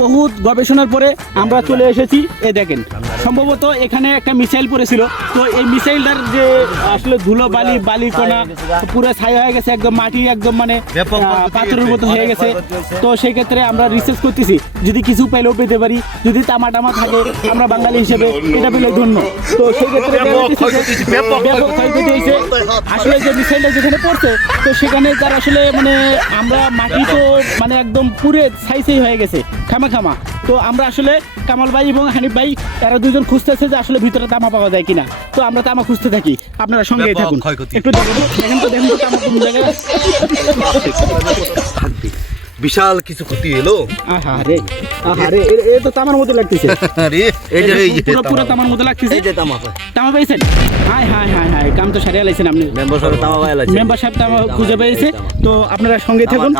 বহুত গবেষণার পরে আমরা চলে এসেছি। এই দেখেন, সম্ভবত এখানে একটা মিসাইল পড়েছিল। তো এই মিসাইলটার যে আসলে ধুলো বালি কণা পুরো ছাই হয়ে গেছে, একদম মাটি একদম মানে পাথরের মতো হয়ে গেছে। তো সেই ক্ষেত্রে আমরা রিসার্চ করতেছি, যদি কিছু পেলেও পেতে পারি, যদি টামা থাকে, আমরা বাঙালি হিসেবে এটা পেলে ধন্য। তো সেই ক্ষেত্রে ব্যাপক ক্ষয়ক্ষতি হয়েছে। আসলে যে মিসাইলটা যেখানে পড়ছে, তো সেখানে তার আসলে মানে আমরা মাটি তো মানে একদম পুরে ছাই হয়ে গেছে খামা। তো আমরা আসলে কামাল ভাই এবং হানিফ ভাই তারা দুজন খুঁজতেছে যে আসলে ভিতরে তামা পাওয়া যায় কিনা। তো আমরা তামা খুঁজতে থাকি, আপনারা সঙ্গেই থাকুন। একটু দেখেন তো তামা কোন জায়গায়। বিশাল কিছু ক্ষতি এলো। আহারে এ তো তামার মতো লাগতেছে। আরে পুরো তামার মতো লাগতেছে। এই যে তামা পেয়েছেন? হাই কাম তো সারিয়ে লাইছেন আপনি। মেম্বার সাহেব তামা পাইলা মেম্বার সাহেব তামা খুঁজে পেয়েছে। তো আপনারা সঙ্গে থাকুন।